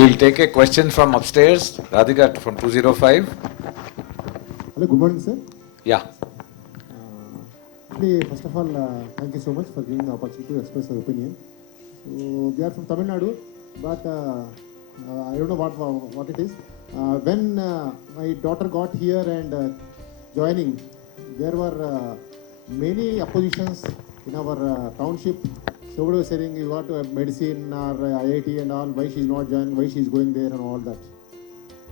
We'll take a question from upstairs. Radhika from 205. Hello, good morning, sir. Yeah. First of all, thank you so much for giving the opportunity to express our opinion. So, we are from Tamil Nadu, but I don't know what it is. When my daughter got here and joining, there were many oppositions in our township. Somebody was saying you got to medicine or IIT and all, why she's not joining, why she's going there and all that.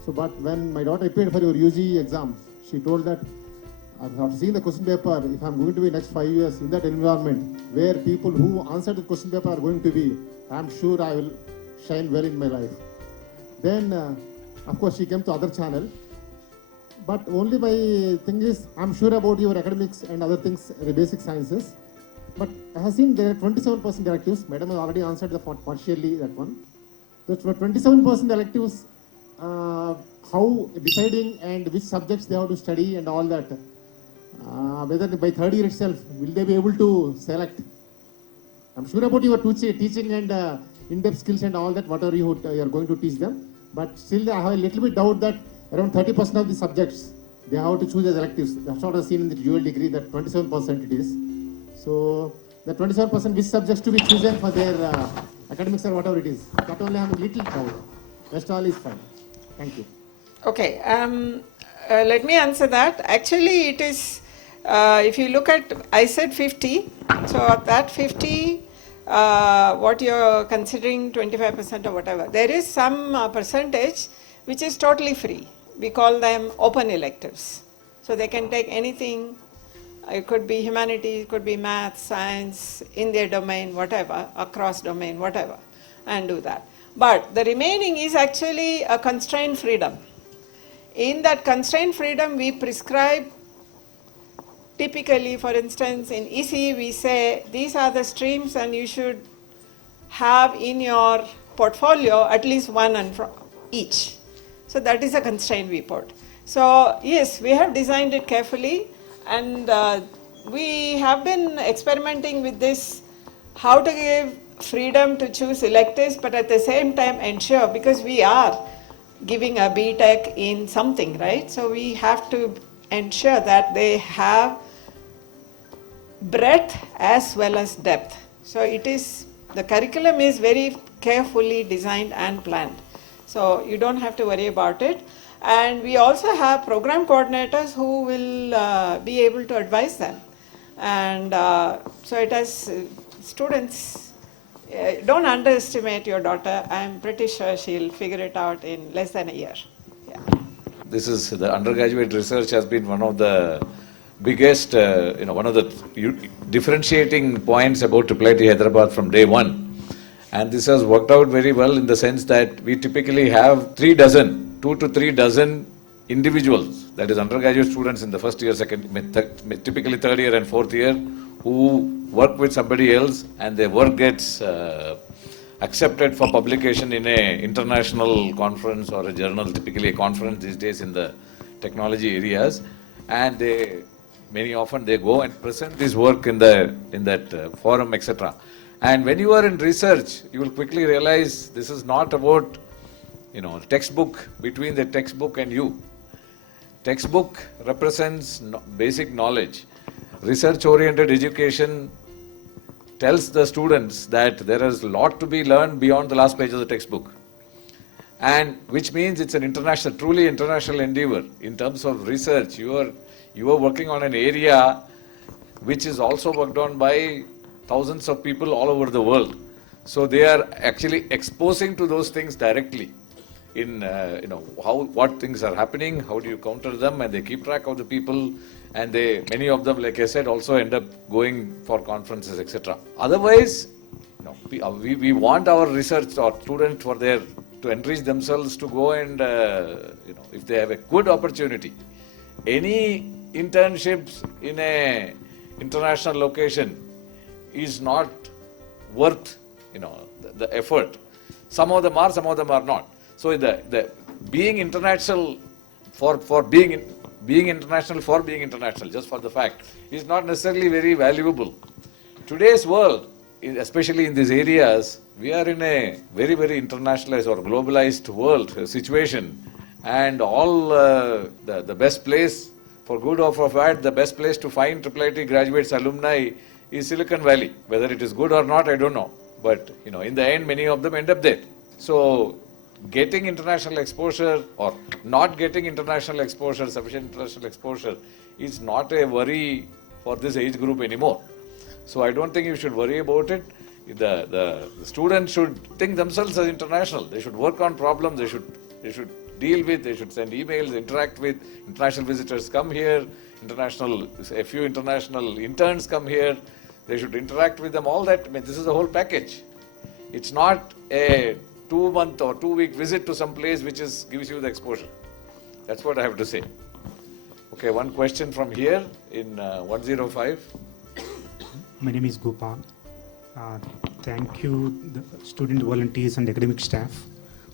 So, but when my daughter appeared for your UG exam, she told that after seeing the question paper, if I'm going to be next 5 years in that environment where people who answered the question paper are going to be, I'm sure I will shine well in my life. Then, of course, she came to other channel. But only my thing is, I'm sure about your academics and other things, the basic sciences. But I have seen there are 27% electives. Madam has already answered the partially that one. So 27% electives, how deciding and which subjects they have to study and all that. Whether by third year itself, will they be able to select? I'm sure about your teaching and in-depth skills and all that, whatever you are going to teach them. But still, I have a little bit doubt that around 30% of the subjects, they have to choose as electives. That's what I've seen in the dual degree, that 27% it is. So, the 27% which subjects to be chosen for their academics or whatever it is. That only I have a little doubt. Rest all is fine. Thank you. Okay, let me answer that. Actually, it is, if you look at, I said 50, so of that 50, what you're considering 25% or whatever, there is some percentage which is totally free. We call them open electives. So they can take anything. It could be humanities, it could be math, science, in their domain, whatever, across domain, whatever, and do that. But the remaining is actually a constrained freedom. In that constrained freedom, we prescribe typically, for instance, in ECE, we say these are the streams and you should have in your portfolio at least one and each. So that is a constraint we put. So yes, we have designed it carefully. And we have been experimenting with this, how to give freedom to choose electives, but at the same time ensure, because we are giving a BTech in something, right? So we have to ensure that they have breadth as well as depth. So it is, the curriculum is very carefully designed and planned. So you don't have to worry about it. And we also have program coordinators who will be able to advise them. And so it has students, don't underestimate your daughter. I'm pretty sure she'll figure it out in less than a year. Yeah. This is the undergraduate research has been one of the biggest, one of the differentiating points about IIIT Hyderabad from day one. And this has worked out very well in the sense that we typically have 2 to 3 dozen individuals, that is undergraduate students in the first year, typically third year and fourth year, who work with somebody else and their work gets accepted for publication in an international conference or a journal, typically a conference these days in the technology areas, and many often they go and present this work in that forum, etc. And when you are in research, you will quickly realize this is not about textbook, between the textbook and you. Textbook represents basic knowledge. Research-oriented education tells the students that there is a lot to be learned beyond the last page of the textbook. And which means it's an truly international endeavor. In terms of research, you are working on an area which is also worked on by thousands of people all over the world. So they are actually exposing to those things directly. In what things are happening, how do you counter them, and they keep track of the people, and many of them, like I said, also end up going for conferences, etc. Otherwise, we want our research or students to enrich themselves to go and if they have a good opportunity, any internships in a international location is not worth the effort. Some of them are, some of them are not. So the being international for being international, just for the fact, is not necessarily very valuable. Today's world, especially in these areas, we are in a very, very internationalized or globalized world situation, and all the best place, for good or for bad, the best place to find IIIT graduates, alumni, is Silicon Valley. Whether it is good or not, I don't know. But, in the end, many of them end up there. So, getting international exposure or not getting international exposure, sufficient international exposure, is not a worry for this age group anymore. So I don't think you should worry about it. The students should think themselves as international. They should work on problems. They should deal with. They should send emails, interact with international visitors. Come here. A few international interns come here. They should interact with them. All that. I mean, this is the whole package. It's not a 2-month or 2-week visit to some place which gives you the exposure. That's what I have to say. Okay, one question from here in 105. My name is Gopal. Thank you, the student volunteers and academic staff,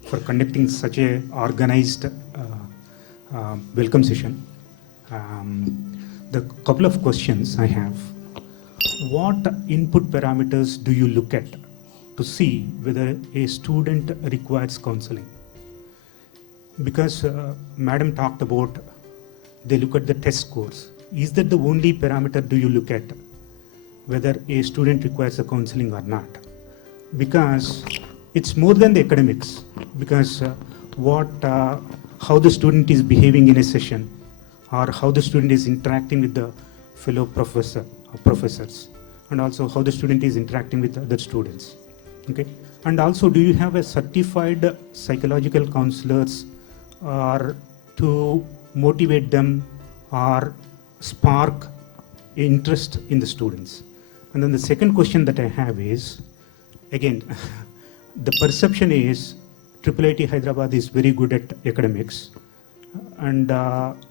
for conducting such a organized welcome session. The couple of questions I have. What input parameters do you look at to see whether a student requires counseling? Because Madam talked about they look at the test scores. Is that the only parameter do you look at whether a student requires a counseling or not? Because it's more than the academics. Because how the student is behaving in a session, or how the student is interacting with the fellow professors, and also how the student is interacting with other students. Okay, and also, do you have a certified psychological counselors or to motivate them or spark interest in the students? And then the second question that I have is, again, the perception is IIIT Hyderabad is very good at academics, and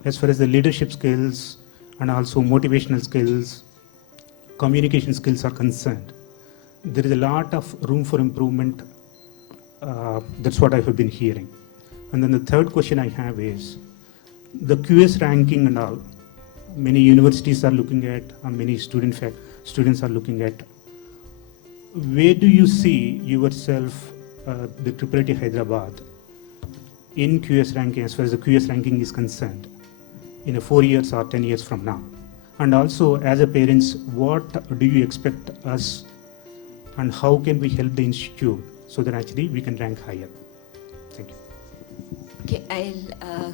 as far as the leadership skills and also motivational skills, communication skills are concerned, there is a lot of room for improvement. That's what I have been hearing. And then the third question I have is, the QS ranking and all, many universities are looking at, many students are looking at. Where do you see yourself, the IIIT Hyderabad, in QS ranking, as far as the QS ranking is concerned, in 4 years or 10 years from now? And also, as a parents, what do you expect us, and how can we help the institute so that actually we can rank higher? Thank you. Okay, I'll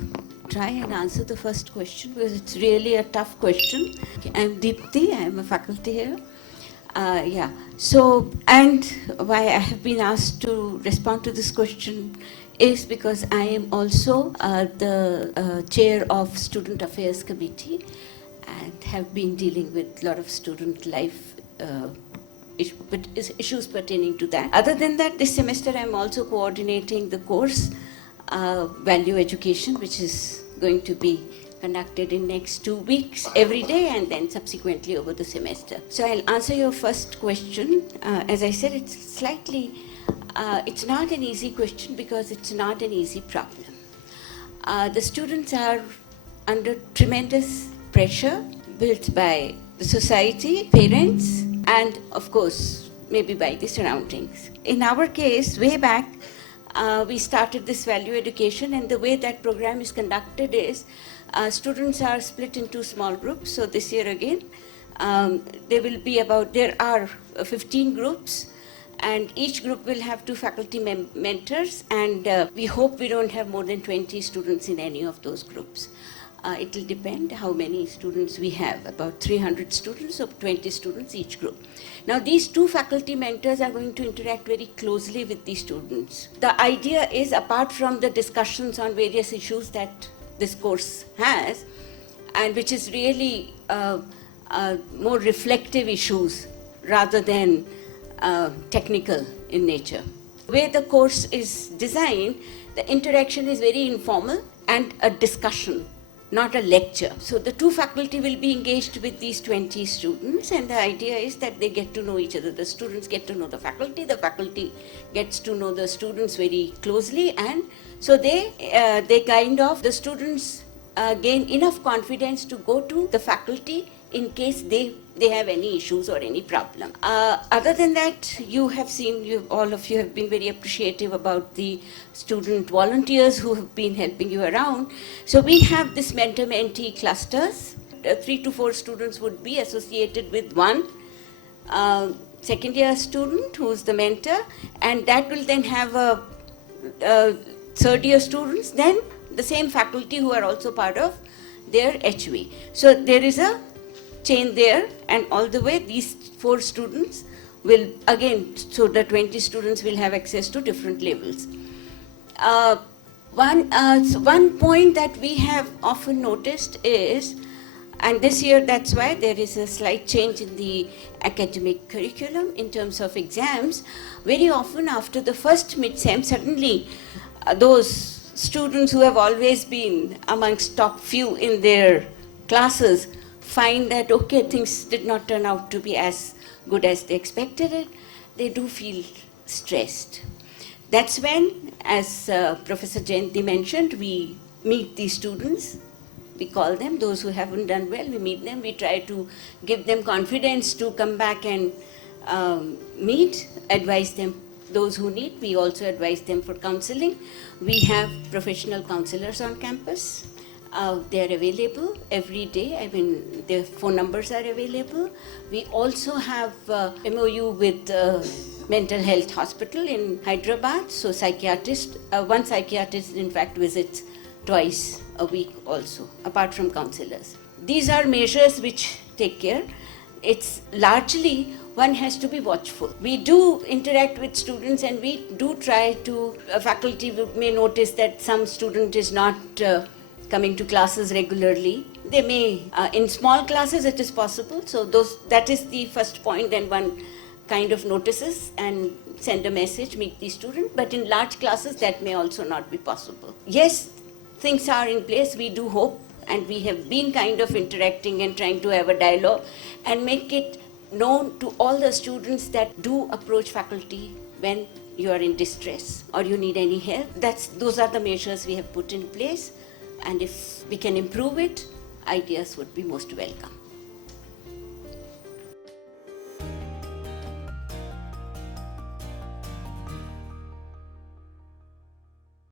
try and answer the first question because it's really a tough question. Okay, I'm Deepthi, I'm a faculty here. So, and why I have been asked to respond to this question is because I am also the chair of Student Affairs Committee and have been dealing with a lot of student life issues pertaining to that. Other than that, this semester I'm also coordinating the course Value Education, which is going to be conducted in next 2 weeks every day and then subsequently over the semester. So I'll answer your first question. As I said, it's slightly, it's not an easy question because it's not an easy problem. The students are under tremendous pressure built by the society, parents, and of course, maybe by the surroundings. In our case, way back, we started this value education, and the way that program is conducted is students are split into small groups. So this year again, there are 15 groups, and each group will have 2 faculty mentors, and we hope we don't have more than 20 students in any of those groups. It will depend how many students we have, about 300 students or 20 students each group. Now these 2 faculty mentors are going to interact very closely with these students. The idea is, apart from the discussions on various issues that this course has, and which is really more reflective issues rather than technical in nature. The way the course is designed, the interaction is very informal and a discussion, not a lecture. So the 2 faculty will be engaged with these 20 students, and the idea is that they get to know each other. The students get to know the faculty gets to know the students very closely, and so the students gain enough confidence to go to the faculty in case they have any issues or any problem. Other than that, you have seen, all of you have been very appreciative about the student volunteers who have been helping you around. So we have this mentor-mentee clusters. 3 to 4 students would be associated with one second year student who's the mentor, and that will then have a third year students, then the same faculty who are also part of their HV. So there is a chain there, and all the way these 4 students will again, so the 20 students will have access to different levels. One point that we have often noticed is, and this year that's why there is a slight change in the academic curriculum in terms of exams. Very often after the first mid-sem, suddenly those students who have always been amongst top few in their classes find that, okay, things did not turn out to be as good as they expected it. They do feel stressed. That's when, as Professor Jayanti mentioned, we meet these students. We call them, those who haven't done well, we meet them. We try to give them confidence to come back and meet, advise them. Those who need, we also advise them for counseling. We have professional counselors on campus. They are available every day. I mean, their phone numbers are available. We also have MOU with mental health hospital in Hyderabad. So one psychiatrist in fact visits twice a week also, apart from counselors. These are measures which take care. It's largely, one has to be watchful. We do interact with students, and we do try to, faculty may notice that some student is not coming to classes regularly. They may, in small classes it is possible, so that is the first point. Then one kind of notices and send a message, meet the student, but in large classes that may also not be possible. Yes, things are in place, we do hope, and we have been kind of interacting and trying to have a dialogue and make it known to all the students that do approach faculty when you are in distress or you need any help. Those are the measures we have put in place, and if we can improve it, ideas would be most welcome.